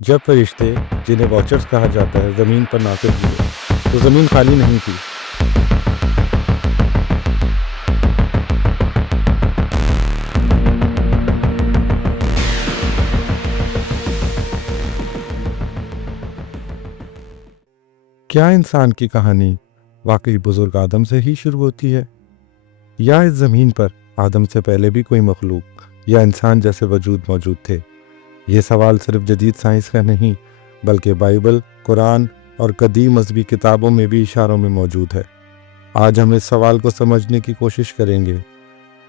जब फरिश्ते, जिन्हें वॉचर्स कहा जाता है, ज़मीन पर नाज़िल हुए तो ज़मीन खाली नहीं थी। क्या इंसान की कहानी वाकई बुज़ुर्ग आदम से ही शुरू होती है, या इस ज़मीन पर आदम से पहले भी कोई मखलूक या इंसान जैसे वजूद मौजूद थे? ये सवाल सिर्फ जदीद साइंस का नहीं, बल्कि बाइबल, कुरान और कदीम मज़हबी किताबों में भी इशारों में मौजूद है। आज हम इस सवाल को समझने की कोशिश करेंगे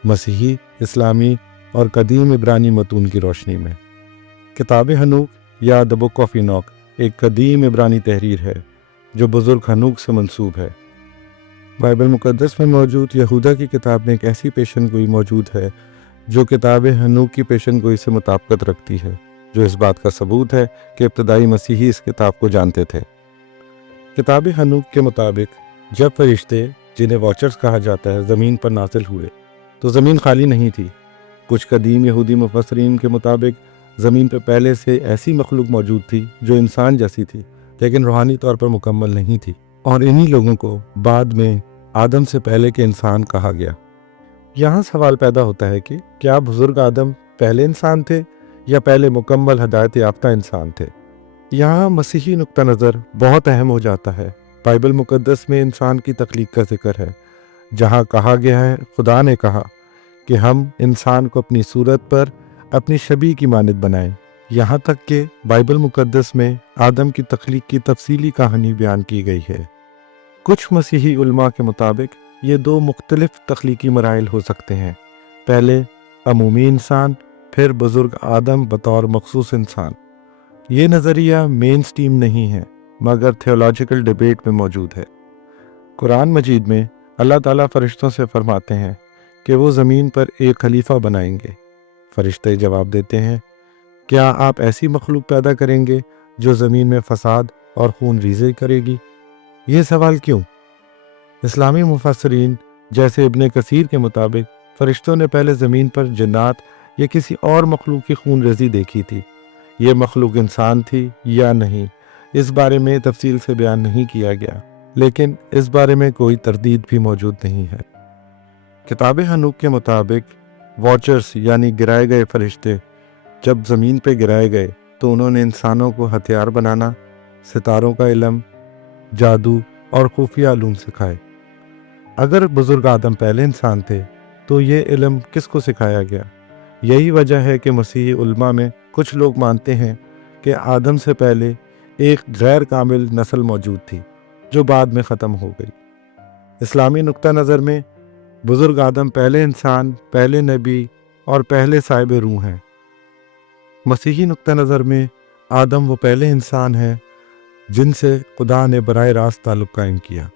मसीही, इस्लामी और कदीम इब्रानी मतून की रोशनी में। किताब हनूक या द बुक ऑफ इनॉक एक कदीम इब्रानी तहरीर है जो बुज़ुर्ग हनूक से मंसूब है। बाइबल मुक़द्दस में मौजूद यहूदा की किताब में एक ऐसी पेशन गोई मौजूद है जो किताब हनूक की पेशन गोई से मुताबिकत रखती है, जो इस बात का सबूत है कि इब्तदाई मसीही इस किताब को जानते थे। किताब हनूक के मुताबिक जब फरिश्ते, जिन्हें वॉचर्स कहा जाता है, ज़मीन पर नाज़िल हुए तो ज़मीन खाली नहीं थी। कुछ कदीम यहूदी मुफस्सरीन के मुताबिक ज़मीन पर पहले से ऐसी मखलूक मौजूद थी जो इंसान जैसी थी, लेकिन रूहानी तौर पर मुकम्मल नहीं थी, और इन्हीं लोगों को बाद में आदम से पहले के इंसान कहा गया। यहाँ सवाल पैदा होता है कि क्या बुज़ुर्ग आदम पहले इंसान थे या पहले मुकम्मल हदायत याफ्ता इंसान थे? यहाँ मसीही नुक्ता नज़र बहुत अहम हो जाता है। बाइबल मुक़द्दस में इंसान की तख्लीक का जिक्र है, जहाँ कहा गया है, खुदा ने कहा कि हम इंसान को अपनी सूरत पर अपनी शबीह की मानद बनाएं। यहाँ तक कि बाइबल मुक़द्दस में आदम की तख्लीक की तफसीली कहानी बयान की गई है। कुछ मसीही उलमा के मुताबिक ये दो मुख्तलिफ तख्लीकी मराइल हो सकते हैं। पहले अमूमी इंसान, फिर बुज़ुर्ग आदम बतौर मखसूस इंसान। ये नज़रिया मेन स्ट्रीम नहीं है, मगर थियोलॉजिकल डिबेट में मौजूद है। कुरान मजीद में अल्लाह ताला फरिश्तों से फरमाते हैं कि वो ज़मीन पर एक खलीफा बनाएंगे। फरिश्ते जवाब देते हैं, क्या आप ऐसी मखलूक पैदा करेंगे जो ज़मीन में फसाद और खून रेज़ी करेगी? ये सवाल क्यों? इस्लामी मुफस्सरीन जैसे इब्ने कसीर के मुताबिक फरिश्तों ने पहले ज़मीन पर जिन्नात या किसी और मखलूक की खून रेज़ी देखी थी। ये मखलूक इंसान थी या नहीं, इस बारे में तफसील से बयान नहीं किया गया, लेकिन इस बारे में कोई तरदीद भी मौजूद नहीं है। किताब हनूक के मुताबिक वॉचर्स यानी गिराए गए फरिश्ते जब ज़मीन पे गिराए गए तो उन्होंने इंसानों को हथियार बनाना, सितारों का इल्म, जादू और खुफिया उलूम सिखाए। अगर बुज़ुर्ग आदम पहले इंसान थे तो ये इल्म किसको सिखाया गया? यही वजह है कि मसीही उलमा में कुछ लोग मानते हैं कि आदम से पहले एक गैर कामिल नस्ल मौजूद थी जो बाद में ख़त्म हो गई। इस्लामी नुक्ता नज़र में बुज़ुर्ग आदम पहले इंसान, पहले नबी और पहले साहिब रूह हैं। मसीही नुक्ता नज़र में आदम वो पहले इंसान हैं जिनसे खुदा ने बराह रास्त ताल्लुक़ कायम किया।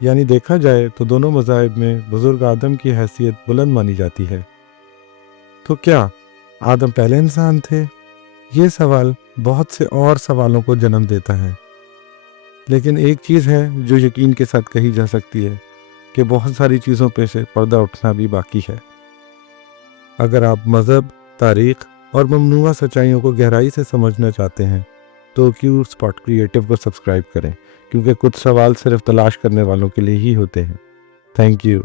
यानी देखा जाए तो दोनों मज़ाहिब में बुज़ुर्ग आदम की हैसियत बुलंद मानी जाती है। तो क्या आदम पहले इंसान थे? ये सवाल बहुत से और सवालों को जन्म देता है, लेकिन एक चीज़ है जो यकीन के साथ कही जा सकती है कि बहुत सारी चीज़ों पे से पर्दा उठना भी बाकी है। अगर आप मज़हब, तारीख़ और ममनूआ सच्चाइयों को गहराई से समझना चाहते हैं तो क्यू स्पॉट क्रिएटिव को सब्सक्राइब करें, क्योंकि कुछ सवाल सिर्फ तलाश करने वालों के लिए ही होते हैं। Thank you.